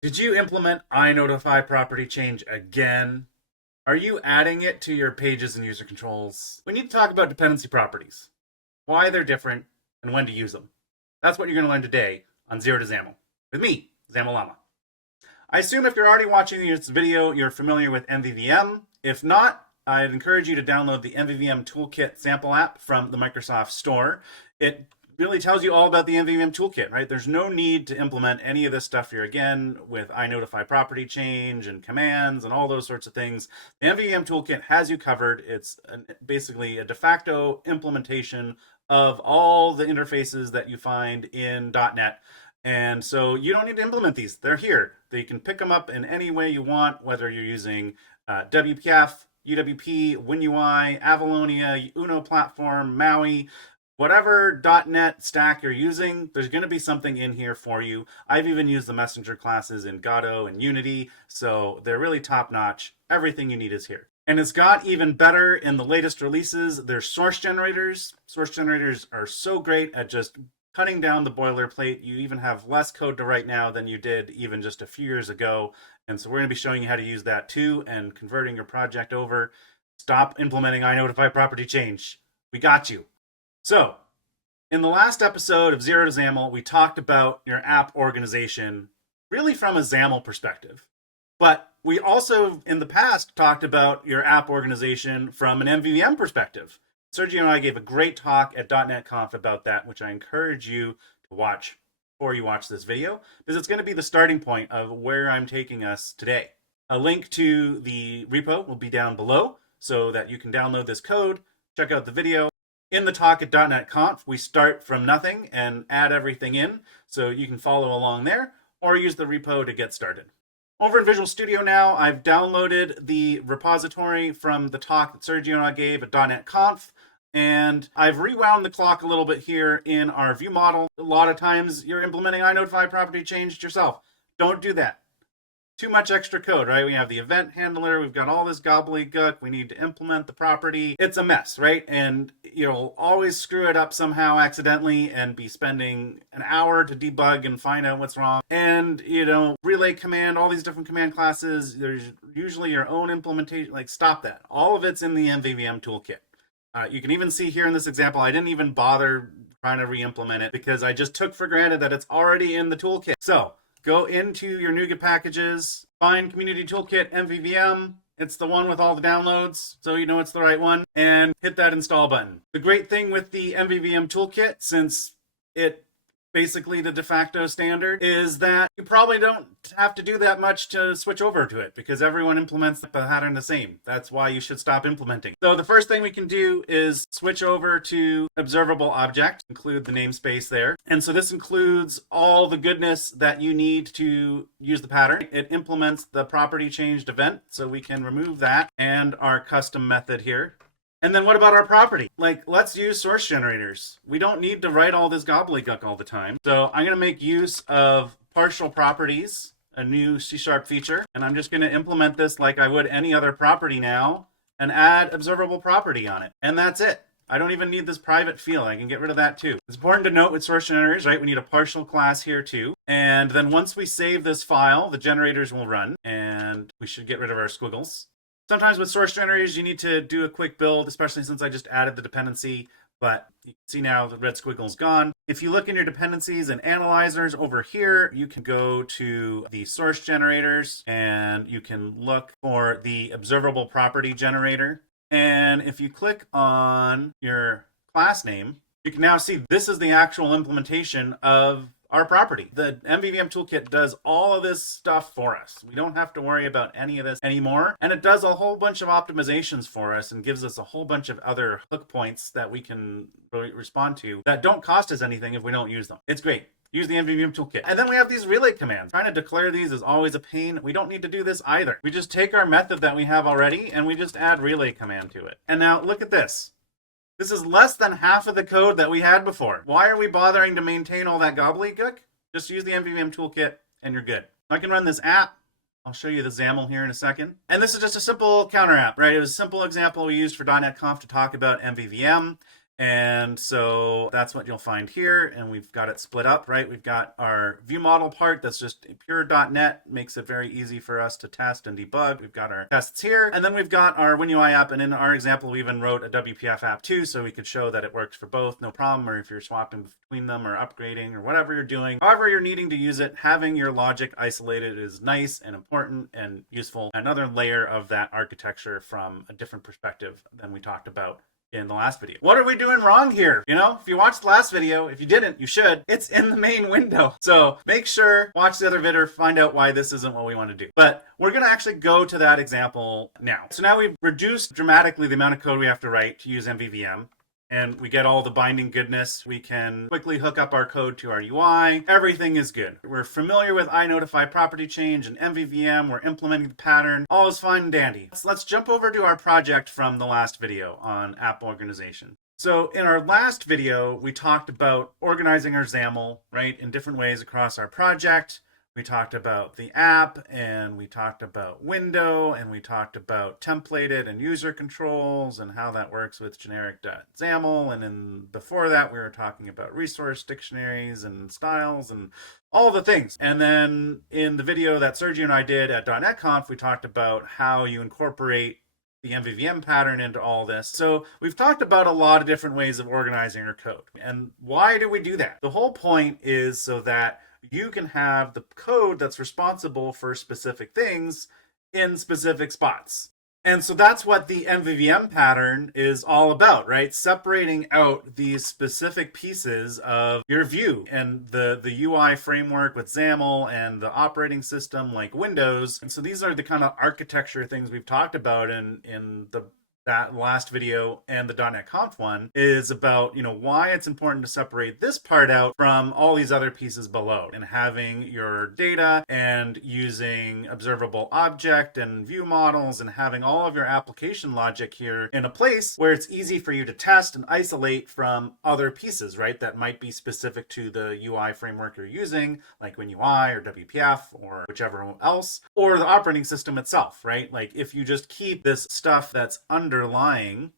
Did you implement INotifyPropertyChanged again? Are you adding it to your pages and user controls? We need to talk about dependency properties, why they're different, and when to use them. That's what you're going to learn today on Zero to XAML with me, XAML Llama. I assume if you're already watching this video, you're familiar with MVVM. If not, I'd encourage you to download the MVVM Toolkit sample app from the Microsoft Store. It really tells you all about the MVVM Toolkit, right? There's no need to implement any of this stuff here again with INotifyPropertyChanged and commands and all those sorts of things. The MVVM Toolkit has you covered. It's basically a de facto implementation of all the interfaces that you find in .NET. And so you don't need to implement these. They're here. You can pick them up in any way you want, whether you're using WPF, UWP, WinUI, Avalonia, Uno Platform, Maui, whatever .NET stack you're using, there's going to be something in here for you. I've even used the messenger classes in Godot and Unity, so they're really top-notch. Everything you need is here. And it's got even better in the latest releases. There's source generators. Source generators are so great at just cutting down the boilerplate. You even have less code to write now than you did even just a few years ago. And so we're going to be showing you how to use that too and converting your project over. Stop implementing INotifyPropertyChanged. We got you. So in the last episode of Zero to XAML, we talked about your app organization really from a XAML perspective. But we also in the past talked about your app organization from an MVVM perspective. Sergio and I gave a great talk at .NET Conf about that, which I encourage you to watch before you watch this video, because it's going to be the starting point of where I'm taking us today. A link to the repo will be down below so that you can download this code, check out the video. In the talk at .NET Conf, we start from nothing and add everything in, so you can follow along there or use the repo to get started. Over in Visual Studio now, I've downloaded the repository from the talk that Sergio and I gave at .NET Conf, and I've rewound the clock a little bit here in our ViewModel. A lot of times you're implementing INotifyPropertyChanged yourself. Don't do that. Too much extra code, right? We have the event handler, we've got all this gobbledygook, we need to implement the property. It's a mess, right? And you'll always screw it up somehow accidentally and be spending an hour to debug and find out what's wrong. And, relay command, all these different command classes, there's usually your own implementation. Like, stop that. All of it's in the MVVM toolkit. You can even see here in this example, I didn't even bother trying to re-implement it because I just took for granted that it's already in the toolkit. So go into your NuGet packages, find Community Toolkit MVVM. It's the one with all the downloads, so you know it's the right one, and hit that install button. The great thing with the MVVM Toolkit, since it basically the de facto standard, is that you probably don't have to do that much to switch over to it because everyone implements the pattern the same. That's why you should stop implementing. So the first thing we can do is switch over to observable object, include the namespace there. And so this includes all the goodness that you need to use the pattern. It implements the property changed event, so we can remove that and our custom method here. And then what about our property? Like, let's use source generators. We don't need to write all this gobbledygook all the time. So I'm going to make use of partial properties, a new C# feature, and I'm just going to implement this like I would any other property now and add observable property on it. And that's it. I don't even need this private field. I can get rid of that too. It's important to note with source generators, right? We need a partial class here too. And then once we save this file, the generators will run and we should get rid of our squiggles. Sometimes with source generators, you need to do a quick build, especially since I just added the dependency, but you can see now the red squiggle is gone. If you look in your dependencies and analyzers over here, you can go to the source generators and you can look for the observable property generator. And if you click on your class name, you can now see this is the actual implementation of our property. The MVVM toolkit does all of this stuff for us. We don't have to worry about any of this anymore. And it does a whole bunch of optimizations for us and gives us a whole bunch of other hook points that we can respond to that don't cost us anything if we don't use them. It's great. Use the MVVM toolkit. And then we have these relay commands. Trying to declare these is always a pain. We don't need to do this either. We just take our method that we have already and we just add relay command to it. And now look at this. This is less than half of the code that we had before. Why are we bothering to maintain all that gobbledygook? Just use the MVVM toolkit and you're good. I can run this app. I'll show you the XAML here in a second. And this is just a simple counter app, right? It was a simple example we used for .NET Conf to talk about MVVM. And so that's what you'll find here. And we've got it split up, right? We've got our view model part that's just pure .NET, makes it very easy for us to test and debug. We've got our tests here. And then we've got our WinUI app. And in our example, we even wrote a WPF app too, so we could show that it works for both, no problem. Or if you're swapping between them or upgrading or whatever you're doing, however you're needing to use it, having your logic isolated is nice and important and useful. Another layer of that architecture from a different perspective than we talked about in the last video. What are we doing wrong here? You know, if you watched the last video, if you didn't, you should. It's in the main window. So make sure, watch the other video, find out why this isn't what we want to do. But we're going to actually go to that example now. So now we've reduced dramatically the amount of code we have to write to use MVVM. And we get all the binding goodness. We can quickly hook up our code to our UI. Everything is good. We're familiar with INotifyPropertyChanged and MVVM. We're implementing the pattern. All is fine and dandy. Let's jump over to our project from the last video on app organization. So in our last video, we talked about organizing our XAML, right, in different ways across our project. We talked about the app, and we talked about window, and we talked about templated and user controls and how that works with generic.xaml. And then before that, we were talking about resource dictionaries and styles and all the things. And then in the video that Sergio and I did at .NET Conf, we talked about how you incorporate the MVVM pattern into all this. So we've talked about a lot of different ways of organizing our code. And why do we do that? The whole point is so that you can have the code that's responsible for specific things in specific spots. And so that's what the MVVM pattern is all about, right? Separating out these specific pieces of your view and the UI framework with XAML and the operating system like Windows. And so these are the kind of architecture things we've talked about in that last video, and the .NET Conf one is about, you know, why it's important to separate this part out from all these other pieces below, and having your data and using observable object and view models and having all of your application logic here in a place where it's easy for you to test and isolate from other pieces, right? That might be specific to the UI framework you're using, like WinUI or WPF or whichever else, or the operating system itself, right? Like if you just keep this stuff that's underlying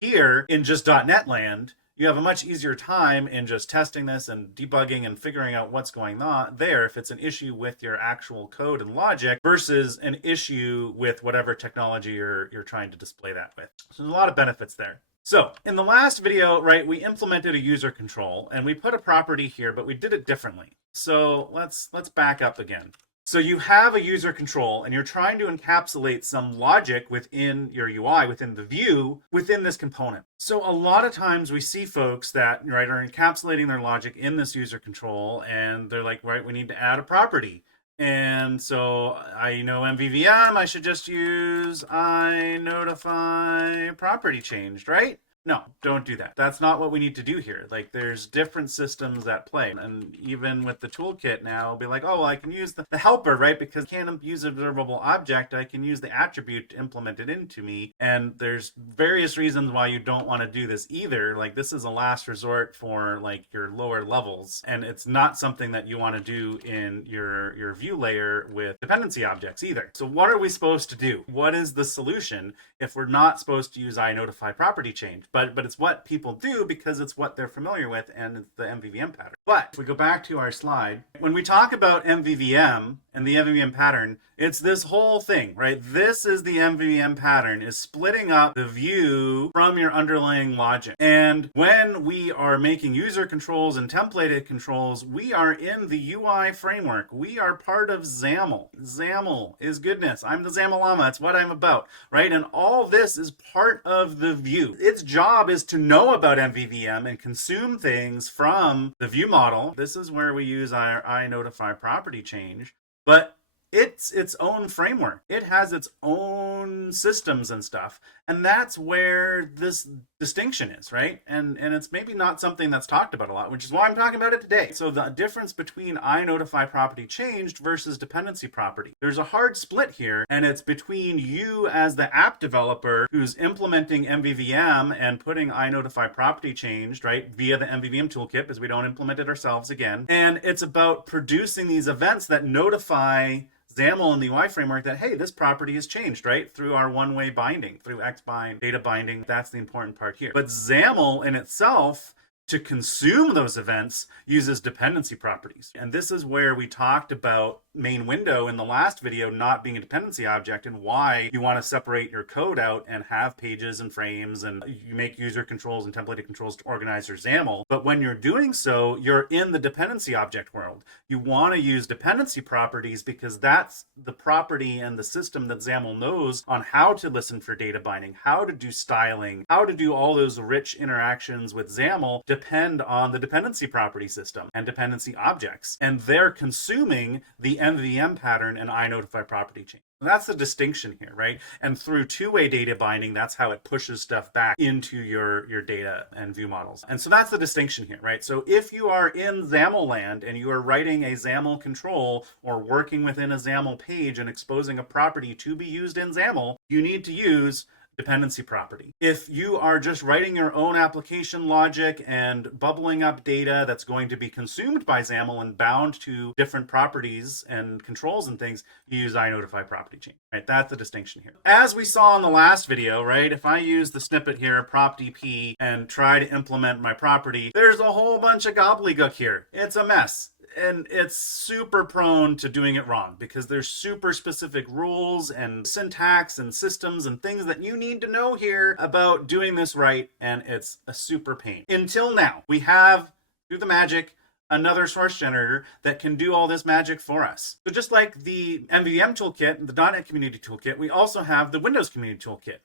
here in just .NET land, you have a much easier time in just testing this and debugging and figuring out what's going on there if it's an issue with your actual code and logic versus an issue with whatever technology you're trying to display that with. So there's a lot of benefits there. So in the last video, right, we implemented a user control and we put a property here, but we did it differently. So let's back up again. So you have a user control and you're trying to encapsulate some logic within your UI, within the view, within this component. So a lot of times we see folks that, right, are encapsulating their logic in this user control and they're like, right, we need to add a property. And so I know MVVM, I should just use INotifyPropertyChanged, right? No, don't do that. That's not what we need to do here. Like there's different systems at play. And even with the toolkit now, I'll be like, oh, well, I can use the helper, right? Because I can't use observable object. I can use the attribute to implement it into me. And there's various reasons why you don't want to do this either. Like this is a last resort for like your lower levels. And it's not something that you want to do in your view layer with dependency objects either. So what are we supposed to do? What is the solution if we're not supposed to use INotifyPropertyChanged? But it's what people do because it's what they're familiar with and it's the MVVM pattern. But if we go back to our slide, when we talk about MVVM and the MVVM pattern, it's this whole thing, right? This is the MVVM pattern, is splitting up the view from your underlying logic. And when we are making user controls and templated controls, we are in the UI framework. We are part of XAML. XAML is goodness. I'm the XAML llama. It's what I'm about, right? And all this is part of the view. Its job is to know about MVVM and consume things from the view model. This is where we use our INotifyPropertyChanged, but it's its own framework. It has its own systems and stuff. And that's where this distinction is, right? And it's maybe not something that's talked about a lot, which is why I'm talking about it today. So the difference between INotifyPropertyChanged versus dependency property. There's a hard split here, and it's between you as the app developer who's implementing MVVM and putting INotifyPropertyChanged, right, via the MVVM toolkit, because we don't implement it ourselves again. And it's about producing these events that notify XAML in the UI framework that, hey, this property has changed, right? Through our one-way binding, through XBind, data binding. That's the important part here. But XAML in itself, to consume those events, uses dependency properties. And this is where we talked about main window in the last video not being a dependency object and why you want to separate your code out and have pages and frames, and you make user controls and templated controls to organize your XAML. But when you're doing so, you're in the dependency object world. You want to use dependency properties because that's the property and the system that XAML knows on how to listen for data binding, how to do styling, how to do all those rich interactions with XAML depend on the dependency property system and dependency objects. And they're consuming the MVVM pattern and INotifyPropertyChanged. That's the distinction here, right? And through two-way data binding, that's how it pushes stuff back into your data and ViewModels. And so that's the distinction here, right? So if you are in XAML land and you are writing a XAML control or working within a XAML page and exposing a property to be used in XAML, you need to use dependency property. If you are just writing your own application logic and bubbling up data that's going to be consumed by XAML and bound to different properties and controls and things, you use INotifyPropertyChanged, right? That's the distinction here. As we saw in the last video, right? If I use the snippet here, prop.dp, and try to implement my property, there's a whole bunch of gobbledygook here. It's a mess. And it's super prone to doing it wrong because there's super specific rules and syntax and systems and things that you need to know here about doing this right, and it's a super pain. Until now, we have, through the magic, another source generator that can do all this magic for us. So just like the MVVM Toolkit and the .NET Community Toolkit, we also have the Windows Community Toolkit.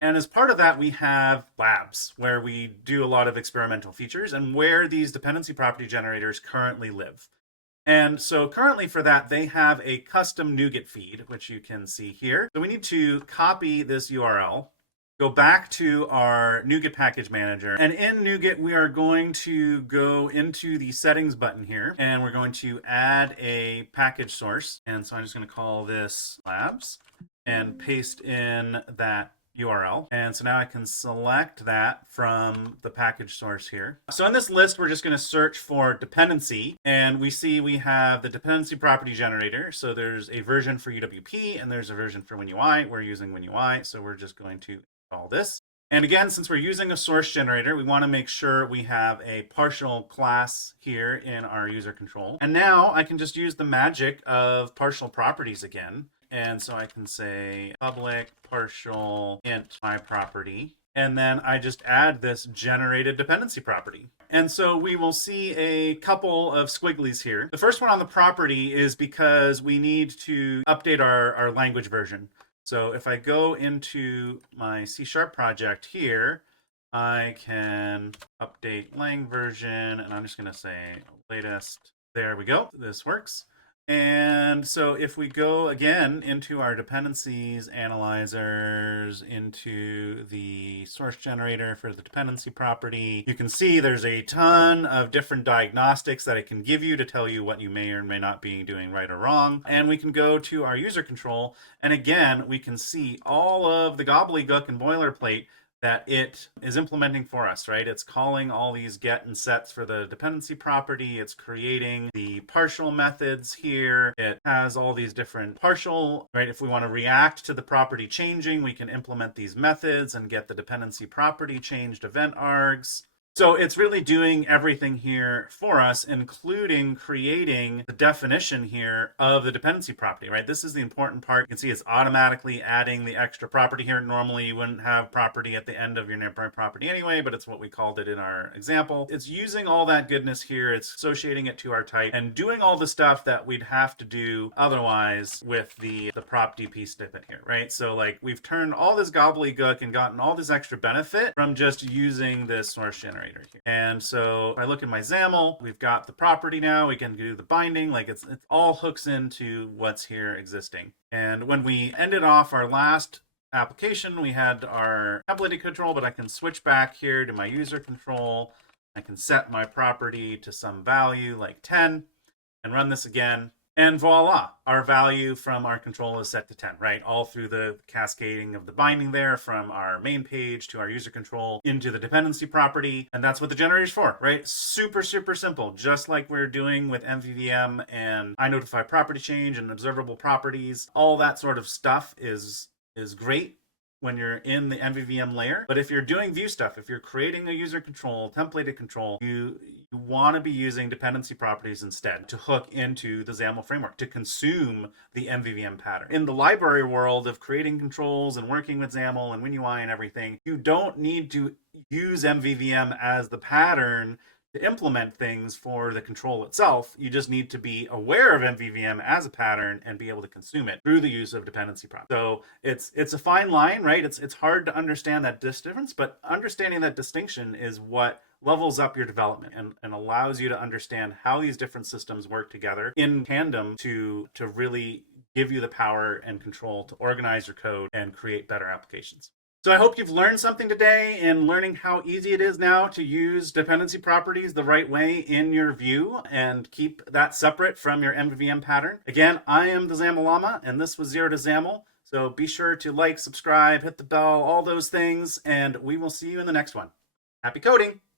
And as part of that, we have labs where we do a lot of experimental features and where these dependency property generators currently live. And so currently for that, they have a custom NuGet feed, which you can see here. So we need to copy this URL, go back to our NuGet package manager. And in NuGet, we are going to go into the settings button here, and we're going to add a package source. And so I'm just going to call this labs and paste in that URL. And so now I can select that from the package source here. So in this list, we're just going to search for dependency, and we see we have the dependency property generator. So there's a version for UWP and there's a version for WinUI. We're using WinUI, so we're just going to install this. And again, since we're using a source generator, we want to make sure we have a partial class here in our user control. And now I can just use the magic of partial properties again. And so I can say public partial int my property, and then I just add this generated dependency property. And so we will see a couple of squigglies here. The first one on the property is because we need to update our language version. So if I go into my C# project here, I can update lang version, and I'm just going to say latest. There we go. This works. And so if we go again into our dependencies analyzers, into the source generator for the dependency property, you can see there's a ton of different diagnostics that it can give you to tell you what you may or may not be doing right or wrong. And we can go to our user control, and again, we can see all of the gobbledygook and boilerplate that it is implementing for us, right? It's calling all these get and sets for the dependency property. It's creating the partial methods here. It has all these different partial, right? If we want to react to the property changing, we can implement these methods and get the dependency property changed event args. So it's really doing everything here for us, including creating the definition here of the dependency property, right? This is the important part. You can see it's automatically adding the extra property here. Normally you wouldn't have property at the end of your NetBrain property anyway, but it's what we called it in our example. It's using all that goodness here. It's associating it to our type and doing all the stuff that we'd have to do otherwise with the prop.dp snippet here, right? So like we've turned all this gobbledygook and gotten all this extra benefit from just using this source generator here. And so if I look at my XAML, we've got the property now. We can do the binding. Like it all hooks into what's here existing. And when we ended off our last application, we had our templated control, but I can switch back here to my user control. I can set my property to some value like 10 and run this again. And voila, our value from our control is set to 10, right? All through the cascading of the binding there from our main page to our user control into the dependency property. And that's what the generator is for, right? Super, super simple. Just like we're doing with MVVM and INotifyPropertyChanged and observable properties. All that sort of stuff is great when you're in the MVVM layer. But if you're doing view stuff, if you're creating a user control, templated control, you want to be using dependency properties instead to hook into the XAML framework, to consume the MVVM pattern. In the library world of creating controls and working with XAML and winui and everything, you don't need to use MVVM as the pattern to implement things for the control itself. You just need to be aware of MVVM as a pattern and be able to consume it through the use of dependency property. So it's a fine line, right? It's hard to understand that difference, but understanding that distinction is what levels up your development and allows you to understand how these different systems work together in tandem to really give you the power and control to organize your code and create better applications. So I hope you've learned something today in learning how easy it is now to use dependency properties the right way in your view and keep that separate from your MVVM pattern. Again, I am the XAML Llama, and this was Zero to XAML. So be sure to like, subscribe, hit the bell, all those things, and we will see you in the next one. Happy coding!